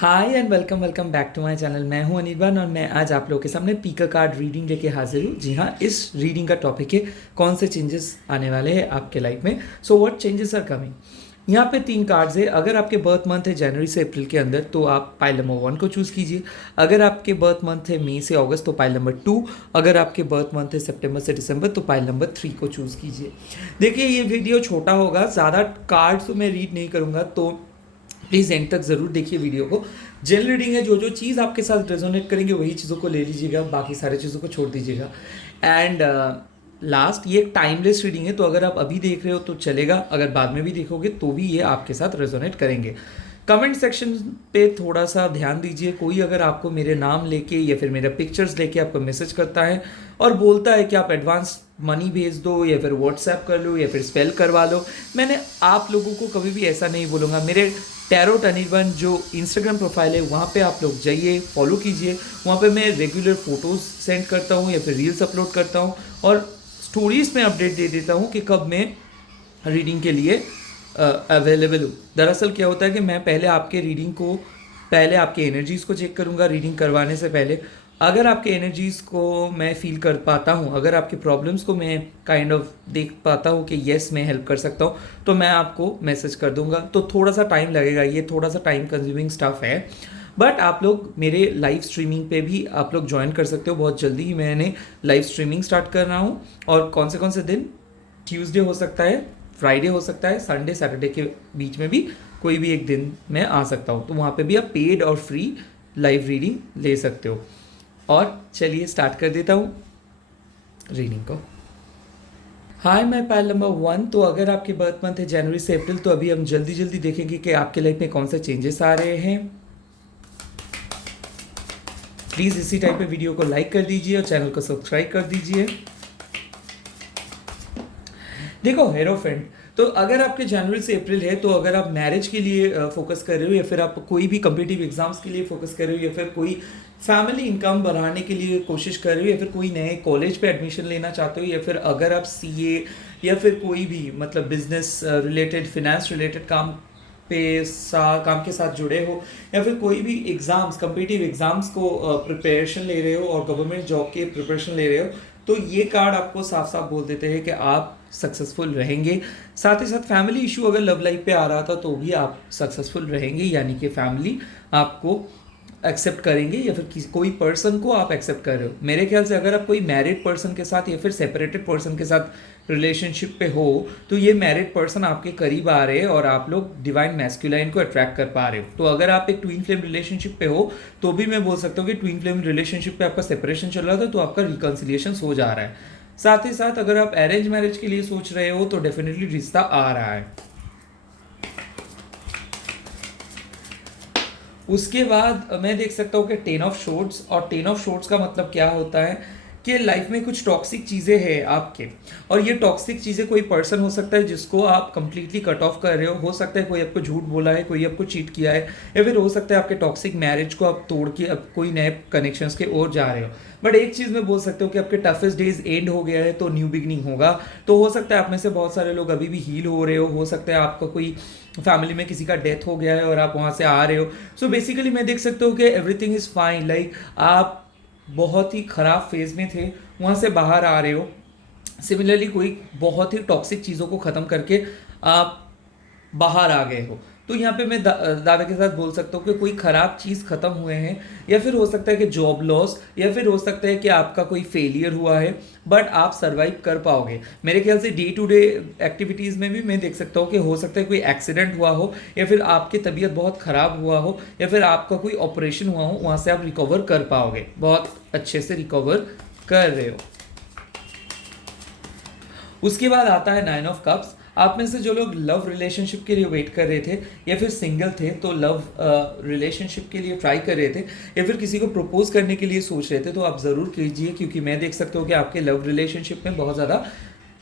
Hi and welcome welcome back to my channel. मैं हूं अनिर्बान और मैं आज आप लोगों के सामने पीकर कार्ड रीडिंग लेके हाजिर हूँ। जी हाँ, इस रीडिंग का टॉपिक है कौन से चेंजेस आने वाले हैं आपके लाइफ में। So what changes are coming. यहाँ पे 3 कार्ड्स है। अगर आपके बर्थ मंथ है जनवरी से अप्रैल के अंदर तो आप पाइल नंबर 1 को चूज़ कीजिए। अगर आपके बर्थ मंथ है मई से अगस्त तो पाइल नंबर 2। अगर आपके बर्थ मंथ है सितंबर से दिसंबर तो पाइल नंबर 3 को चूज़ कीजिए। देखिए, ये वीडियो छोटा होगा, ज़्यादा कार्ड्स तो मैं रीड नहीं करूँगा, तो प्लीज़ एंड तक ज़रूर देखिए वीडियो को। जेल रीडिंग है, जो जो चीज़ आपके साथ रेजोनेट करेंगे वही चीज़ों को ले लीजिएगा, बाकी सारी चीज़ों को छोड़ दीजिएगा। एंड लास्ट, ये एक टाइमलेस रीडिंग है, तो अगर आप अभी देख रहे हो तो चलेगा, अगर बाद में भी देखोगे तो भी ये आपके साथ रेजोनेट करेंगे। कमेंट सेक्शन पे थोड़ा सा ध्यान दीजिए। कोई अगर आपको मेरे नाम लेके या फिर मेरा पिक्चर्स लेके आपको मैसेज करता है और बोलता है कि आप एडवांस मनी भेज दो या फिर व्हाट्सएप कर लो या फिर स्पेल करवा लो, मैंने आप लोगों को कभी भी ऐसा नहीं बोलूँगा। मेरे टैरोट अनिर्बान जो इंस्टाग्राम प्रोफाइल है वहाँ पे आप लोग जाइए, फॉलो कीजिए। वहाँ पे मैं रेगुलर फ़ोटोज़ सेंड करता हूँ या फिर रील्स अपलोड करता हूँ और स्टोरीज़ में अपडेट दे देता हूँ कि कब मैं रीडिंग के लिए अवेलेबल हूँ। दरअसल क्या होता है कि मैं पहले आपके एनर्जीज़ को चेक करूँगा रीडिंग करवाने से पहले। अगर आपके एनर्जीज़ को मैं फील कर पाता हूँ, अगर आपके प्रॉब्लम्स को मैं काइंड ऑफ देख पाता हूँ कि येस मैं हेल्प कर सकता हूँ, तो मैं आपको मैसेज कर दूंगा। तो थोड़ा सा टाइम लगेगा, ये थोड़ा सा टाइम कंज्यूमिंग स्टफ है, बट आप लोग मेरे लाइव स्ट्रीमिंग पे भी आप लोग ज्वाइन कर सकते हो। बहुत जल्दी ही मैंने लाइव स्ट्रीमिंग स्टार्ट कर रहा हूँ। और कौन से दिन? ट्यूसडे हो सकता है, फ्राइडे हो सकता है, संडे सैटरडे के बीच में भी कोई भी एक दिन मैं आ सकता हूँ। तो वहाँ पे भी आप पेड और फ्री लाइव रीडिंग ले सकते हो। और चलिए स्टार्ट कर देता हूँ रीडिंग को। हाय, मैं पायल नंबर 1। तो अगर आपके बर्थ मंथ है जनवरी से अप्रैल तो अभी हम जल्दी जल्दी देखेंगे कि आपके लाइफ में कौन से चेंजेस आ रहे हैं। प्लीज़ इसी टाइम पे वीडियो को लाइक कर दीजिए और चैनल को सब्सक्राइब कर दीजिए। देखो हेरोफेंट, तो अगर आपके जनवरी से अप्रैल है तो अगर आप मैरिज के लिए फोकस कर रहे हो या फिर आप कोई भी कम्पिटिटिव एग्जाम्स के लिए फोकस कर रहे हो या फिर कोई फैमिली इनकम बढ़ाने के लिए कोशिश कर रहे हो या फिर कोई नए कॉलेज पे एडमिशन लेना चाहते हो या फिर अगर आप सीए या फिर कोई भी मतलब बिजनेस रिलेटेड, फिनेंस रिलेटेड काम के साथ जुड़े हो या फिर कोई भी एग्ज़ाम्स, कम्पिटिटिव एग्ज़ाम्स को प्रिपरेशन ले रहे हो और गवर्नमेंट जॉब के प्रिपरेशन ले रहे हो, तो ये कार्ड आपको साफ साफ बोल देते हैं कि आप सक्सेसफुल रहेंगे। साथ ही साथ फैमिली इशू अगर लव लाइफ पे आ रहा था तो भी आप सक्सेसफुल रहेंगे, यानी कि फैमिली आपको एक्सेप्ट करेंगे या फिर कोई पर्सन को आप एक्सेप्ट कर रहे हो। मेरे ख्याल से अगर आप कोई मैरिड पर्सन के साथ या फिर सेपरेटेड पर्सन के साथ रिलेशनशिप पे हो तो ये मैरिड पर्सन आपके करीब आ रहे हैं और आप लोग डिवाइन मैस्कुलाइन को अट्रैक्ट कर पा रहे हो। तो अगर आप एक ट्विन फ्लेम रिलेशनशिप पे हो तो भी मैं बोल सकता हूँ कि ट्विन फ्लेम रिलेशनशिप पे आपका सेपरेशन चल रहा था तो आपका रिकन्सिलिएशन हो जा रहा है। साथ ही साथ अगर आप अरेंज मैरिज के लिए सोच रहे हो तो डेफिनेटली रिश्ता आ रहा है। उसके बाद मैं देख सकता हूँ कि 10 ऑफ शॉर्ट्स, और 10 ऑफ शॉर्ट्स का मतलब क्या होता है कि लाइफ में कुछ टॉक्सिक चीज़ें हैं आपके, और ये टॉक्सिक चीज़ें कोई पर्सन हो सकता है जिसको आप कंप्लीटली कट ऑफ कर रहे हो सकता है कोई आपको झूठ बोला है, कोई आपको चीट किया है, या फिर हो सकता है आपके टॉक्सिक मैरिज को आप तोड़ के अब कोई नए कनेक्शंस के ओर जा रहे हो। बट एक चीज़ मैं बोल सकता हूँ कि आपके टफेस्ट डेज एंड हो गया है तो न्यू बिगनिंग होगा। तो हो सकता है आप में से बहुत सारे लोग अभी भी हील हो रहे हो सकता है आपका कोई फैमिली में किसी का डेथ हो गया है और आप वहाँ से आ रहे हो। सो बेसिकली मैं देख सकता हूँ कि एवरीथिंग इज़ फाइन, लाइक आप बहुत ही ख़राब फेज़ में थे, वहाँ से बाहर आ रहे हो। सिमिलरली कोई बहुत ही टॉक्सिक चीज़ों को ख़त्म करके आप बाहर आ गए हो। तो यहाँ पे मैं दावे के साथ बोल सकता हूँ कि कोई ख़राब चीज़ ख़त्म हुए हैं, या फिर हो सकता है कि जॉब लॉस, या फिर हो सकता है कि आपका कोई फेलियर हुआ है, बट आप सर्वाइव कर पाओगे। मेरे ख्याल से डे टू डे एक्टिविटीज़ में भी मैं देख सकता हूँ कि हो सकता है कोई एक्सीडेंट हुआ हो, या फिर आपकी तबीयत बहुत ख़राब हुआ हो, या फिर आपका कोई ऑपरेशन हुआ हो, वहाँ से आप रिकवर कर पाओगे, बहुत अच्छे से रिकवर कर रहे हो। उसके बाद आता है 9 ऑफ कप्स। आप में से जो लोग लव रिलेशनशिप के लिए वेट कर रहे थे या फिर सिंगल थे तो लव रिलेशनशिप के लिए ट्राई कर रहे थे या फिर किसी को प्रपोज करने के लिए सोच रहे थे, तो आप ज़रूर कीजिए, क्योंकि मैं देख सकता हूँ कि आपके लव रिलेशनशिप में बहुत ज़्यादा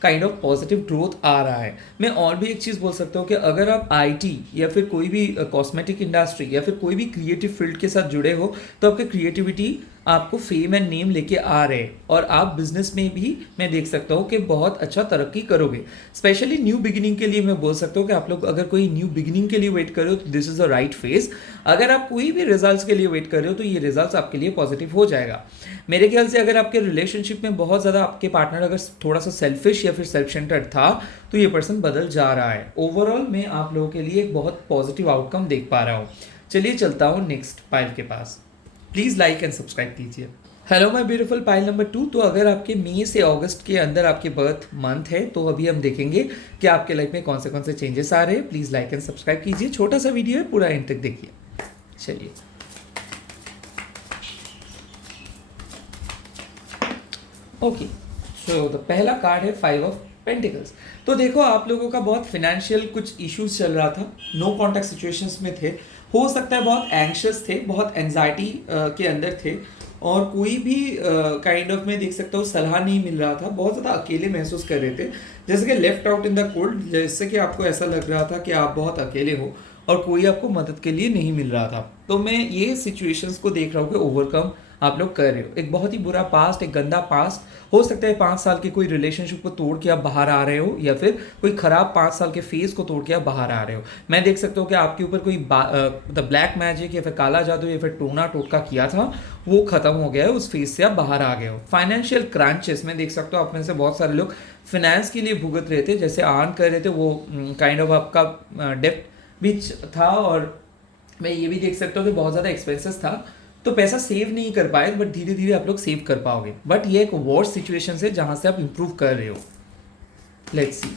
काइंड ऑफ पॉजिटिव ग्रोथ आ रहा है। मैं और भी एक चीज़ बोल सकता हूँ कि अगर आप आईटी या फिर कोई भी कॉस्मेटिक इंडस्ट्री या फिर कोई भी क्रिएटिव फील्ड के साथ जुड़े हो तो आपकी क्रिएटिविटी आपको फेम एंड नेम लेके आ रहे हैं और आप बिजनेस में भी मैं देख सकता हूँ कि बहुत अच्छा तरक्की करोगे। स्पेशली न्यू बिगिनिंग के लिए मैं बोल सकता हूँ कि आप लोग अगर कोई न्यू बिगिनिंग के लिए वेट कर रहे हो तो this is the right phase. अगर आप कोई भी रिजल्ट्स के लिए वेट कर रहे हो तो ये रिजल्ट्स आपके लिए पॉजिटिव हो जाएगा। मेरे ख्याल से अगर आपके रिलेशनशिप में बहुत ज़्यादा आपके पार्टनर अगर थोड़ा सा सेल्फिश या फिर सेल्फ सेंटर्ड था तो ये पर्सन बदल जा रहा है। ओवरऑल मैं आप लोगों के लिए एक बहुत पॉजिटिव आउटकम देख पा रहा हूँ। चलिए चलता हूँ नेक्स्ट पाइल के पास। प्लीज़ लाइक एंड सब्सक्राइब कीजिए। Hello my beautiful pile number 2। तो अगर आपके मई से अगस्त के अंदर आपके बर्थ मंथ है तो अभी हम देखेंगे कि आपके लाइफ में कौन से चेंजेस आ रहे हैं। प्लीज़ लाइक एंड सब्सक्राइब कीजिए। छोटा सा वीडियो है, पूरा एंड तक देखिए। चलिए ओके, सो द पहला कार्ड है 5 ऑफ पेंटिकल्स। तो देखो आप लोगों का बहुत फिनेंशियल कुछ इश्यूज चल रहा था, नो कॉन्टैक्ट सिचुएशंस में थे, हो सकता है बहुत एंग्शियस थे, बहुत एंजाइटी के अंदर थे और कोई भी काइंड ऑफ मैं देख सकता हूँ सलाह नहीं मिल रहा था, बहुत ज़्यादा अकेले महसूस कर रहे थे, जैसे कि left out in the cold, जैसे कि आपको ऐसा लग रहा था कि आप बहुत अकेले हो और कोई आपको मदद के लिए नहीं मिल रहा था। तो मैं ये सिचुएशंस को देख रहा हूँ कि ओवरकम आप लोग कर रहे हो। एक बहुत ही बुरा पास्ट, एक गंदा पास्ट, हो सकता है 5 साल के कोई रिलेशनशिप को तोड़ के आप बाहर आ रहे हो या फिर कोई खराब 5 साल के फेज को तोड़ के आप बाहर आ रहे हो। मैं देख सकता हूँ कि आपके ऊपर कोई द ब्लैक मैजिक या फिर काला जादू या फिर टोना टोटका किया था, वो खत्म हो गया है, उस फेज से आप बाहर आ गए हो। फाइनेंशियल क्रंचेस में देख सकता हूँ आप में से बहुत सारे लोग फाइनेंस के लिए भुगत रहे थे, जैसे अर्न कर रहे थे, वो काइंड ऑफ आपका डेप्ट भी था और मैं ये भी देख सकता हूँ कि बहुत ज़्यादा एक्सपेंसेस था, तो पैसा सेव नहीं कर पाए, बट धीरे धीरे आप लोग सेव कर पाओगे। बट ये एक वर्स्ट सिचुएशन है जहां से आप इंप्रूव कर रहे हो। Let's see.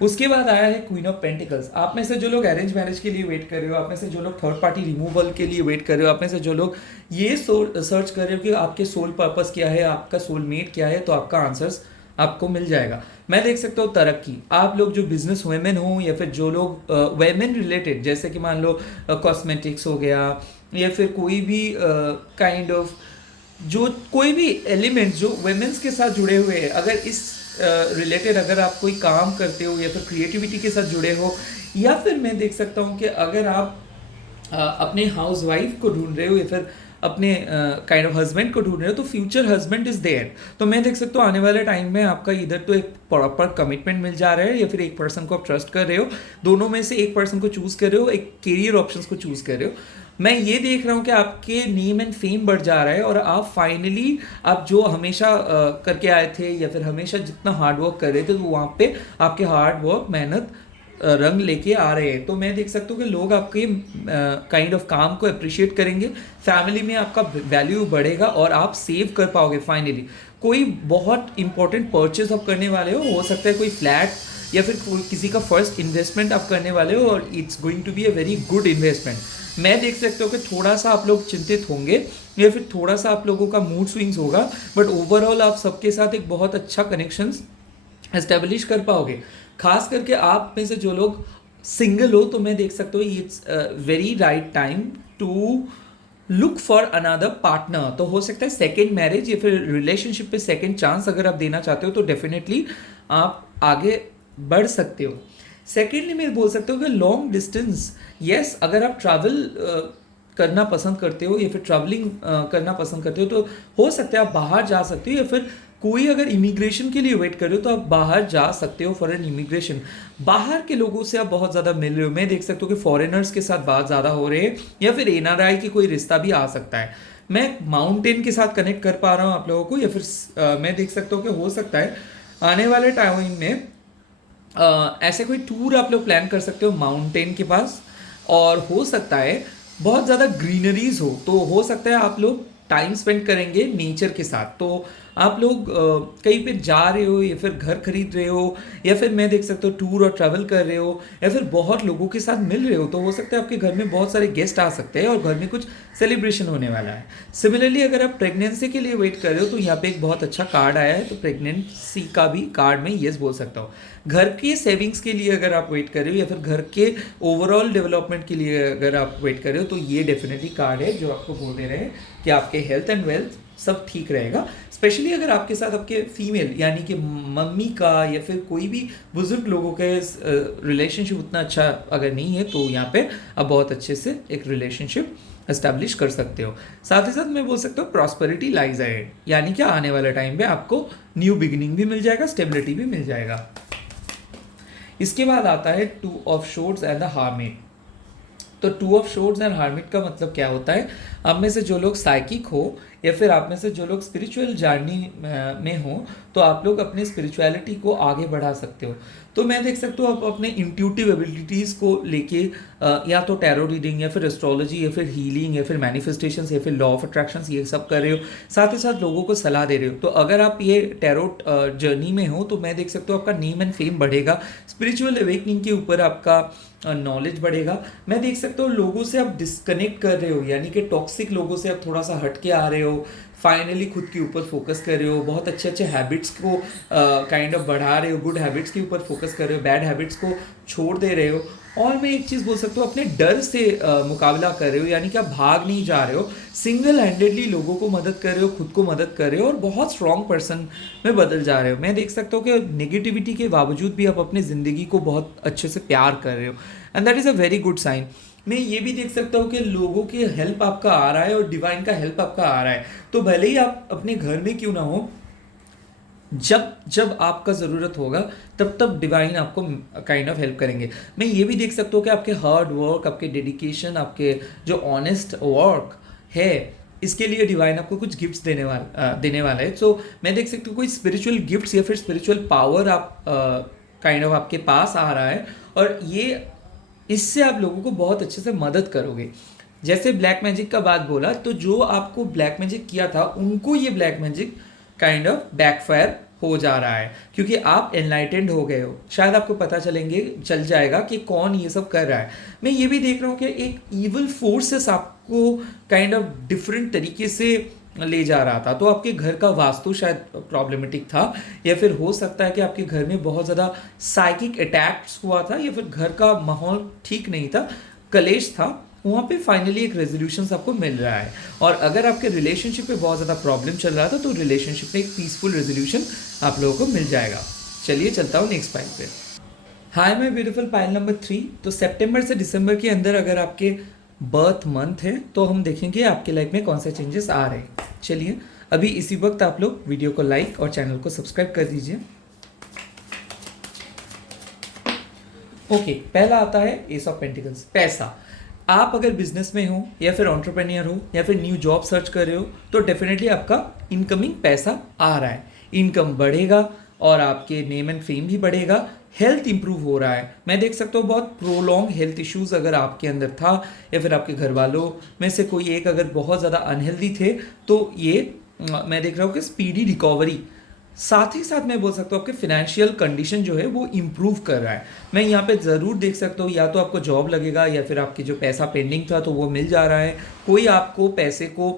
उसके बाद आया है क्वीन ऑफ पेंटिकल्स। आप में से जो लोग अरेंज मैरिज के लिए वेट कर रहे हो, आप में से जो लोग थर्ड पार्टी रिमूवल के लिए वेट कर रहे हो, आप में से जो लोग ये सर्च कर रहे हो कि आपके सोल पर्पस क्या है, आपका सोलमेट क्या है, तो आपका आंसर्स आपको मिल जाएगा। मैं देख सकता हूँ तरक्की, आप लोग जो बिजनेस वुमेन हो या फिर जो लोग वुमेन रिलेटेड, जैसे कि मान लो कॉस्मेटिक्स हो गया या फिर कोई भी काइंड ऑफ जो कोई भी एलिमेंट जो वुमेन्स के साथ जुड़े हुए हैं, अगर इस रिलेटेड अगर आप कोई काम करते हो या फिर क्रिएटिविटी के साथ जुड़े हो, या फिर मैं देख सकता हूँ कि अगर आप अपने हाउस वाइफ को ढूंढ रहे हो या फिर अपने काइंड ऑफ हस्बैंड को ढूंढ रहे हो, तो फ्यूचर हस्बैंड इज देयर। तो मैं देख सकता हूँ आने वाले टाइम में आपका इधर तो एक प्रॉपर कमिटमेंट मिल जा रहा है या फिर एक पर्सन को आप ट्रस्ट कर रहे हो, दोनों में से एक पर्सन को चूज कर रहे हो, एक कैरियर ऑप्शंस को चूज कर रहे हो। मैं ये देख रहा हूँ कि आपके नेम एंड फेम बढ़ जा रहा है और आप फाइनली आप जो हमेशा करके आए थे या फिर हमेशा जितना हार्डवर्क कर रहे थे, तो वहाँ पे आपके हार्डवर्क मेहनत रंग लेके आ रहे हैं। तो मैं देख सकता हूँ कि लोग आपके काइंड ऑफ काम को अप्रिशिएट करेंगे, फैमिली में आपका वैल्यू बढ़ेगा और आप सेव कर पाओगे। फाइनली कोई बहुत इंपॉर्टेंट परचेज आप करने वाले हो सकता है कोई फ्लैट या फिर किसी का फर्स्ट इन्वेस्टमेंट आप करने वाले हो और it's going to be a very good investment. मैं देख सकता हूँ कि थोड़ा सा आप लोग चिंतित होंगे या फिर थोड़ा सा आप लोगों का मूड स्विंग्स होगा, बट ओवरऑल आप सबके साथ एक बहुत अच्छा कनेक्शंस एस्टेब्लिश कर पाओगे। खास करके आप में से जो लोग सिंगल हो, तो मैं देख सकता हूँ it's very right time to look for another partner. तो हो सकता है सेकेंड मैरिज या फिर रिलेशनशिप पे सेकेंड चांस अगर आप देना चाहते हो तो डेफिनेटली आप आगे बढ़ सकते हो। सेकेंडली मैं बोल सकता हूँ कि लॉन्ग डिस्टेंस, यस, अगर आप ट्रैवल करना पसंद करते हो या फिर ट्रैवलिंग करना पसंद करते हो तो हो सकता है आप बाहर जा सकते हो, या फिर कोई अगर इमिग्रेशन के लिए वेट कर रहे हो तो आप बाहर जा सकते हो फॉर एन इमिग्रेशन। बाहर के लोगों से आप बहुत ज़्यादा मिल रहे हो, मैं देख सकता हूँ कि फॉरेनर्स के साथ बात ज़्यादा हो रही है या फिर एनआरआई की कोई रिश्ता भी आ सकता है। मैं माउंटेन के साथ कनेक्ट कर पा रहा हूँ आप लोगों को, या फिर मैं देख सकता हूँ कि हो सकता है आने वाले टाइम में ऐसे कोई टूर आप लोग प्लान कर सकते हो माउंटेन के पास, और हो सकता है बहुत ज़्यादा ग्रीनरीज हो, तो हो सकता है आप लोग टाइम स्पेंड करेंगे नेचर के साथ। तो आप लोग कहीं पे जा रहे हो या फिर घर खरीद रहे हो या फिर मैं देख सकता हूँ टूर और ट्रैवल कर रहे हो या फिर बहुत लोगों के साथ मिल रहे हो, तो हो सकता है आपके घर में बहुत सारे गेस्ट आ सकते हैं और घर में कुछ सेलिब्रेशन होने वाला है। सिमिलरली अगर आप प्रेगनेंसी के लिए वेट कर रहे हो तो यहाँ पे एक बहुत अच्छा कार्ड आया है, तो प्रेगनेंसी का भी कार्ड में येस बोल सकता हूँ। घर के सेविंग्स के लिए अगर आप वेट कर रहे हो या फिर घर के ओवरऑल डेवलपमेंट के लिए अगर आप वेट कर रहे हो तो ये डेफिनेटली कार्ड है जो आपको बोल दे रहे हैं कि आपके हेल्थ एंड वेल्थ सब ठीक रहेगा। स्पेशली अगर आपके साथ आपके फीमेल यानी कि मम्मी का या फिर कोई भी बुजुर्ग लोगों के रिलेशनशिप उतना अच्छा अगर नहीं है तो यहाँ पे आप बहुत अच्छे से एक रिलेशनशिप एस्टैब्लिश कर सकते हो। साथ ही साथ मैं बोल सकता हूँ प्रॉस्पेरिटी लाइज अहेड, यानी कि आने वाले टाइम पे आपको न्यू बिगिनिंग भी मिल जाएगा, स्टेबिलिटी भी मिल जाएगा। इसके बाद आता है two of swords and the hermit. तो two of swords and hermit का मतलब क्या होता है, आप में से जो लोग साइकिक हो या फिर आप में से जो लोग स्पिरिचुअल जर्नी में हो, तो आप लोग अपने स्पिरिचुअलिटी को आगे बढ़ा सकते हो। तो मैं देख सकता हूँ आप अपने इंट्यूटिव एबिलिटीज़ को लेके या तो टैरो रीडिंग या फिर एस्ट्रोलॉजी या फिर हीलिंग या फिर मैनिफेस्टेशंस या फिर लॉ ऑफ अट्रैक्शंस ये सब कर रहे हो, साथ ही साथ लोगों को सलाह दे रहे हो। तो अगर आप ये टैरोट जर्नी में हो तो मैं देख सकता हूँ आपका नेम एंड फेम बढ़ेगा, स्पिरिचुअल अवेकनिंग के ऊपर आपका नॉलेज बढ़ेगा। मैं देख सकता हूँ लोगों से आप डिस्कनेक्ट कर रहे हो, यानी कि टॉक्सिक लोगों से आप थोड़ा सा हट के आ रहे हो, फाइनली खुद के ऊपर फोकस कर रहे हो, बहुत अच्छे अच्छे हैबिट्स को काइंड ऑफ बढ़ा रहे हो, गुड हैबिट्स के ऊपर फोकस कर रहे हो, बैड हैबिट्स को छोड़ दे रहे हो। और मैं एक चीज़ बोल सकता हूँ अपने डर से मुकाबला कर रहे हो, यानी कि आप भाग नहीं जा रहे हो, सिंगल हैंडेडली लोगों को मदद कर रहे हो, खुद को मदद कर रहे हो और बहुत स्ट्रॉन्ग पर्सन में बदल जा रहे हो। मैं देख सकता हूँ कि नेगेटिविटी के बावजूद भी आप अपनी ज़िंदगी को बहुत अच्छे से प्यार कर रहे हो, and that is a very good sign. मैं ये भी देख सकता हूँ कि लोगों की हेल्प आपका आ रहा है और डिवाइन का हेल्प आपका आ रहा है। तो भले ही आप अपने घर में क्यों ना हो, जब जब आपका ज़रूरत होगा तब तब डिवाइन आपको काइंड ऑफ हेल्प करेंगे। मैं ये भी देख सकता हूँ कि आपके हार्ड वर्क, आपके डेडिकेशन, आपके जो ऑनेस्ट वर्क है, इसके लिए डिवाइन आपको कुछ गिफ्ट्स देने वाला है। सो मैं देख सकता हूँ कोई स्पिरिचुअल गिफ्ट्स या फिर स्पिरिचुअल पावर आप काइंड ऑफ आपके पास आ रहा है, और ये इससे आप लोगों को बहुत अच्छे से मदद करोगे। जैसे ब्लैक मैजिक का बात बोला, तो जो आपको ब्लैक मैजिक किया था उनको ये black magic kind of backfire हो जा रहा है, क्योंकि आप एनलाइटेंड हो गए हो। शायद आपको पता चल जाएगा कि कौन ये सब कर रहा है। मैं ये भी देख रहा हूँ कि एक ईवल फोर्सेस आपको काइंड ऑफ डिफरेंट तरीके से ले जा रहा था। तो आपके घर का वास्तु शायद प्रॉब्लमेटिक था, या फिर हो सकता है कि आपके घर में बहुत ज़्यादा साइकिक अटैक्स हुआ था, या फिर घर का माहौल ठीक नहीं था, कलेश था। वहाँ पे फाइनली एक रेजोल्यूशन आपको मिल रहा है। और अगर आपके रिलेशनशिप में बहुत ज़्यादा प्रॉब्लम चल रहा था तो रिलेशनशिप में एक पीसफुल रेजोल्यूशन आप लोगों को मिल जाएगा। चलिए चलता हूँ नेक्स्ट पाइल पे। Hi my beautiful pile number 3। तो सितंबर से दिसंबर के अंदर अगर आपके बर्थ मंथ है तो हम देखेंगे आपके लाइफ में कौन से चेंजेस आ रहे हैं। चलिए अभी इसी वक्त आप लोग वीडियो को लाइक और चैनल को सब्सक्राइब कर दीजिए। ओके, पहला आता है एस ऑफ पेंटिकल्स, पैसा। आप अगर बिजनेस में हो या फिर एंटरप्रेन्योर हो या फिर न्यू जॉब सर्च कर रहे हो तो डेफिनेटली आपका इनकमिंग पैसा आ रहा है, इनकम बढ़ेगा और आपके नेम एंड फेम भी बढ़ेगा, हेल्थ इंप्रूव हो रहा है। मैं देख सकता हूँ बहुत प्रोलॉन्ग हेल्थ इश्यूज अगर आपके अंदर था या फिर आपके घर वालों में से कोई एक अगर बहुत ज़्यादा अनहेल्दी थे, तो ये मैं देख रहा हूँ कि स्पीडी रिकवरी। साथ ही साथ मैं बोल सकता हूँ आपके फाइनेंशियल कंडीशन जो है वो इम्प्रूव कर रहा है। मैं यहाँ पे ज़रूर देख सकता हूँ या तो आपको जॉब लगेगा या फिर आपके जो पैसा पेंडिंग था तो वो मिल जा रहा है, कोई आपको पैसे को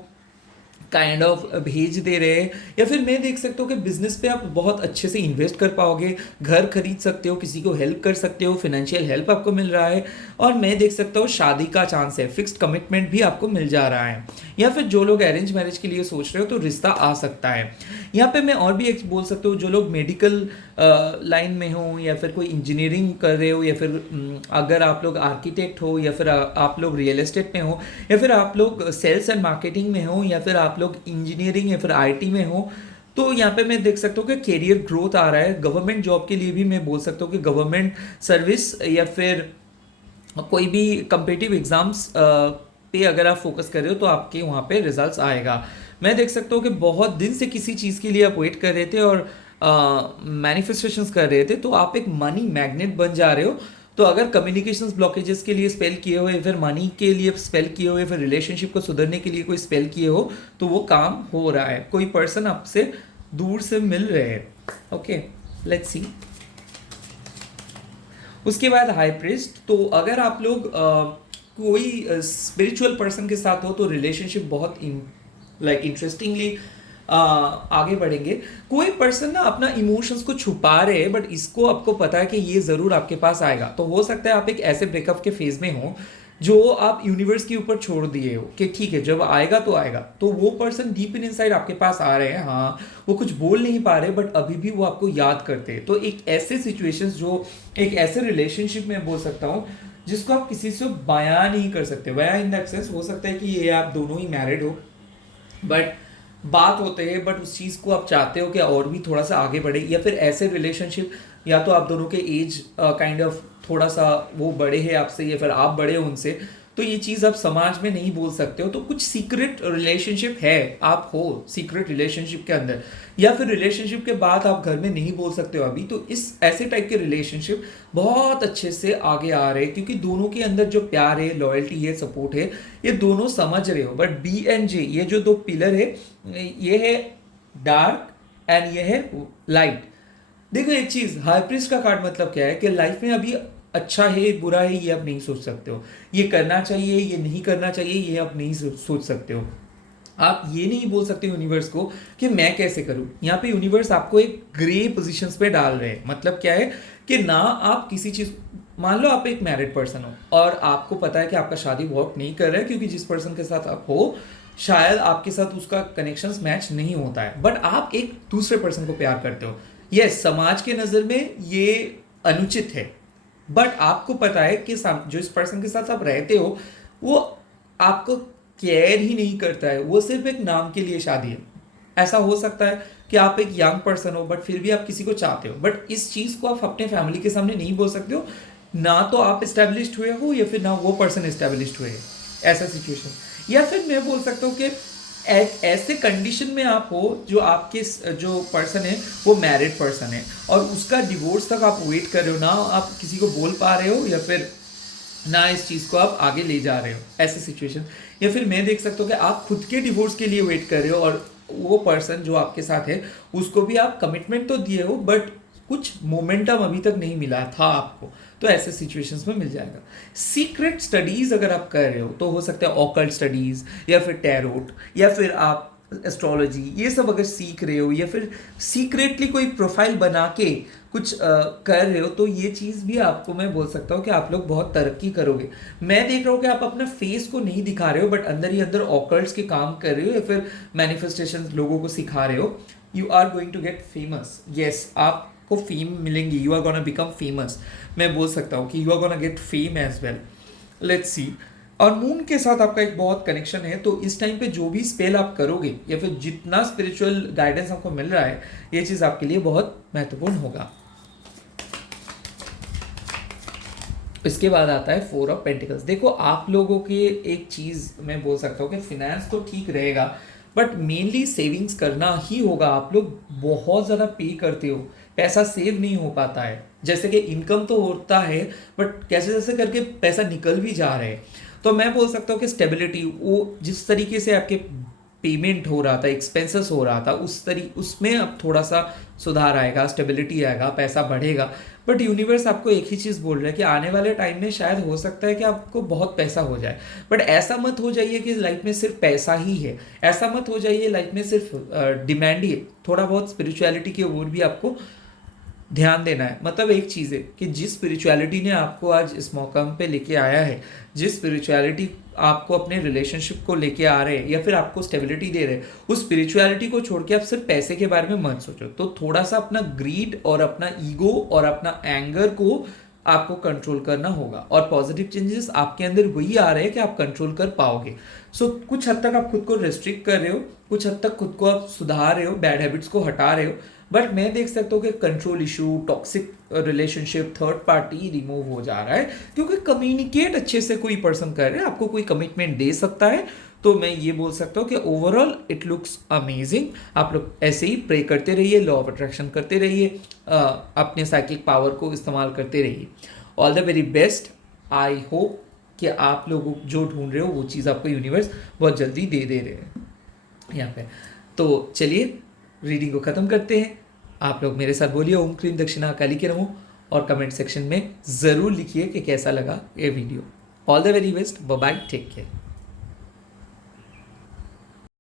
काइंड ऑफ भेज दे रहे हैं, या फिर मैं देख सकता हूँ कि बिजनेस पे आप बहुत अच्छे से इन्वेस्ट कर पाओगे, घर खरीद सकते हो, किसी को हेल्प कर सकते हो, फाइनेंशियल हेल्प आपको मिल रहा है। और मैं देख सकता हूँ शादी का चांस है, फिक्स्ड कमिटमेंट भी आपको मिल जा रहा है, या फिर जो लोग अरेंज मैरिज के लिए सोच रहे हो तो रिश्ता आ सकता है। यहाँ पे मैं और भी एक बोल सकता हूँ, जो लोग मेडिकल लाइन में हो या फिर कोई इंजीनियरिंग कर रहे हो, या फिर अगर आप लोग आर्किटेक्ट हो, या फिर आप लोग रियल एस्टेट में हो, या फिर आप लोग सेल्स एंड मार्केटिंग में हो, या फिर आप लोग इंजीनियरिंग या फिर आईटी में हो, तो यहाँ पे मैं देख सकता हूँ कि कैरियर ग्रोथ आ रहा है। गवर्नमेंट जॉब के लिए भी मैं बोल सकता हूँ कि गवर्नमेंट सर्विस या फिर कोई भी कम्पिटिटिव एग्जाम्स पे अगर आप फोकस कर रहे हो तो आपके वहाँ पे रिजल्ट्स आएगा। मैं देख सकता हूँ कि बहुत दिन से किसी चीज़ के लिए आप वेट कर रहे थे और मैनिफेस्टेशंस कर रहे थे, तो आप एक मनी मैग्नेट बन जा रहे हो। तो अगर कम्युनिकेशंस ब्लॉकेजेस के लिए स्पेल किए हो, या फिर मनी के लिए स्पेल किए हो, या फिर रिलेशनशिप को सुधरने के लिए कोई स्पेल किए हो, तो वो काम हो रहा है। कोई पर्सन आपसे दूर से मिल रहे हैं। Okay, let's see. उसके बाद हाई प्रीस्ट। तो अगर आप लोग कोई स्पिरिचुअल पर्सन के साथ हो तो रिलेशनशिप बहुत इंटरेस्टिंगली आगे बढ़ेंगे। कोई पर्सन ना अपना इमोशंस को छुपा रहे हैं, बट इसको आपको पता है कि ये ज़रूर आपके पास आएगा। तो हो सकता है आप एक ऐसे ब्रेकअप के फेज में हो जो आप यूनिवर्स के ऊपर छोड़ दिए हो कि ठीक है जब आएगा तो आएगा। तो वो पर्सन डीप इन इनसाइड आपके पास आ रहे हैं, हाँ वो कुछ बोल नहीं पा रहे बट अभी भी वो आपको याद करते हैं। तो एक ऐसे सिचुएशंस, जो एक ऐसे रिलेशनशिप में बोल सकता हूँ जिसको आप किसी से बयां नहीं कर सकते। बयां इन द सेंस हो सकता है कि ये आप दोनों ही मैरिड हो, बट बात होते हैं, बट उस चीज़ को आप चाहते हो कि और भी थोड़ा सा आगे बढ़े, या फिर ऐसे रिलेशनशिप, या तो आप दोनों के एज काइंड ऑफ थोड़ा सा वो बड़े हैं आपसे या फिर आप बड़े हो उनसे, तो ये चीज़ आप समाज में नहीं बोल सकते हो। तो कुछ सीक्रेट रिलेशनशिप है, आप हो सीक्रेट रिलेशनशिप के अंदर, या फिर रिलेशनशिप के बाद आप घर में नहीं बोल सकते हो अभी, तो इस ऐसे टाइप के रिलेशनशिप बहुत अच्छे से आगे आ रहे हैं, क्योंकि दोनों के अंदर जो प्यार है, लॉयल्टी है, सपोर्ट है, ये दोनों समझ रहे हो। बट बी एंड जे, ये जो दो पिलर है, ये है डार्क एंड ये है लाइट। देखो एक चीज, हाई प्रीस्ट का कार्ड मतलब क्या है कि लाइफ में अभी अच्छा है बुरा है ये आप नहीं सोच सकते हो, ये करना चाहिए ये नहीं करना चाहिए ये आप नहीं सोच सकते हो। आप ये नहीं बोल सकते यूनिवर्स को कि मैं कैसे करूं। यहाँ पे यूनिवर्स आपको एक ग्रे पोजीशंस पे डाल रहे हैं। मतलब क्या है कि ना आप किसी चीज, मान लो आप एक मैरिड पर्सन हो और आपको पता है कि आपका शादी वर्क नहीं कर रहा है, क्योंकि जिस पर्सन के साथ आप हो शायद आपके साथ उसका कनेक्शंस मैच नहीं होता है, बट आप एक दूसरे पर्सन को प्यार करते हो। यस, समाज के नज़र में ये अनुचित है, बट आपको पता है कि जो इस पर्सन के साथ आप रहते हो वो आपको केयर ही नहीं करता है, वो सिर्फ एक नाम के लिए शादी है। ऐसा हो सकता है कि आप एक यंग पर्सन हो बट फिर भी आप किसी को चाहते हो, बट इस चीज़ को आप अपने फैमिली के सामने नहीं बोल सकते हो, ना तो आप इस्टेब्लिश्ड हुए हो या फिर ना वो पर्सन इस्टेब्लिश्ड हुए है, ऐसा सिचुएशन। या फिर मैं बोल सकता हूँ कि एक ऐसे कंडीशन में आप हो जो आपके जो पर्सन है वो मैरिड पर्सन है और उसका डिवोर्स तक आप वेट कर रहे हो, ना आप किसी को बोल पा रहे हो या फिर ना इस चीज़ को आप आगे ले जा रहे हो, ऐसे सिचुएशन। या फिर मैं देख सकता हूँ कि आप खुद के डिवोर्स के लिए वेट कर रहे हो और वो पर्सन जो आपके साथ है उसको भी आप कमिटमेंट तो दिए हो बट कुछ मोमेंटम अभी तक नहीं मिला था आपको, तो ऐसे सिचुएशंस में मिल जाएगा। सीक्रेट स्टडीज अगर आप कर रहे हो तो हो सकता है ऑकल्ट स्टडीज या फिर टैरोट या फिर आप एस्ट्रोलॉजी, ये सब अगर सीख रहे हो या फिर सीक्रेटली कोई प्रोफाइल बना के कुछ कर रहे हो, तो ये चीज़ भी आपको मैं बोल सकता हूँ कि आप लोग बहुत तरक्की करोगे। मैं देख रहा हूँ कि आप अपना फेस को नहीं दिखा रहे हो बट अंदर ही अंदर ऑकल्ट्स के काम कर रहे हो या फिर मैनिफेस्टेशन लोगों को सिखा रहे हो। You are going to get famous. Yes, आपको फेम मिलेंगी, you are gonna become famous. मैं बोल सकता हूँ कि you are gonna get fame as well. Let's see. और मून के साथ आपका एक बहुत कनेक्शन है, तो इस टाइम पे जो भी स्पेल आप करोगे या फिर जितना स्पिरिचुअल गाइडेंस आपको मिल रहा है, ये चीज़ आपके लिए बहुत महत्वपूर्ण होगा। इसके बाद आता है 4 ऑफ पेंटिकल्स। देखो आप लोगों की एक चीज़ मैं बोल सकता हूँ कि फिनेंस तो ठीक रहेगा बट मेनली सेविंग्स करना ही होगा। आप लोग बहुत ज़्यादा पे करते हो, पैसा सेव नहीं हो पाता है। जैसे कि इनकम तो होता है बट कैसे जैसे करके पैसा निकल भी जा रहे हैं। तो मैं बोल सकता हूँ कि स्टेबिलिटी, वो जिस तरीके से आपके पेमेंट हो रहा था, एक्सपेंसेस हो रहा था, उसमें अब थोड़ा सा सुधार आएगा, स्टेबिलिटी आएगा, पैसा बढ़ेगा। बट यूनिवर्स आपको एक ही चीज़ बोल रहा है कि आने वाले टाइम में शायद हो सकता है कि आपको बहुत पैसा हो जाए, बट ऐसा मत हो जाइए कि लाइफ में सिर्फ पैसा ही है। ऐसा मत हो जाइए लाइफ में सिर्फ डिमांड ही है। थोड़ा बहुत स्पिरिचुअलिटी की ओर भी आपको ध्यान देना है। मतलब एक चीज़ है कि जिस स्पिरिचुअलिटी ने आपको आज इस मौकाम पे लेके आया है, जिस स्पिरिचुअलिटी आपको अपने रिलेशनशिप को लेके आ रहे हैं या फिर आपको स्टेबिलिटी दे रहे हैं, उस स्पिरिचुअलिटी को छोड़ के आप सिर्फ पैसे के बारे में मत सोचो। तो थोड़ा सा अपना ग्रीड और अपना ईगो और अपना एंगर को आपको कंट्रोल करना होगा और पॉजिटिव चेंजेस आपके अंदर वही आ रहे हैं कि आप कंट्रोल कर पाओगे। सो कुछ हद तक आप खुद को रिस्ट्रिक्ट कर रहे हो, कुछ हद तक खुद को आप सुधार रहे हो, बैड हैबिट्स को हटा रहे हो, बट मैं देख सकता हूँ कि control issue, toxic relationship, third party remove हो जा रहा है, क्योंकि कम्युनिकेट अच्छे से कोई पर्सन कर रहे हैं, आपको कोई कमिटमेंट दे सकता है। तो मैं ये बोल सकता हूँ कि ओवरऑल इट लुक्स अमेजिंग। आप लोग ऐसे ही प्रे करते रहिए, लॉ ऑफ अट्रैक्शन करते रहिए, अपने साइकिक पावर को इस्तेमाल करते रहिए। All the very best. I hope कि आप लोग जो ढूंढ रहे हो वो चीज़ आपको यूनिवर्स बहुत जल्दी दे रहे हैं यहाँ पे। तो चलिए रीडिंग को ख़त्म करते हैं। आप लोग मेरे साथ बोलिए ओम क्रीम दक्षिणा काली के नमो और कमेंट सेक्शन में ज़रूर लिखिए कि कैसा लगा ये वीडियो। All the very best, bye bye, take care.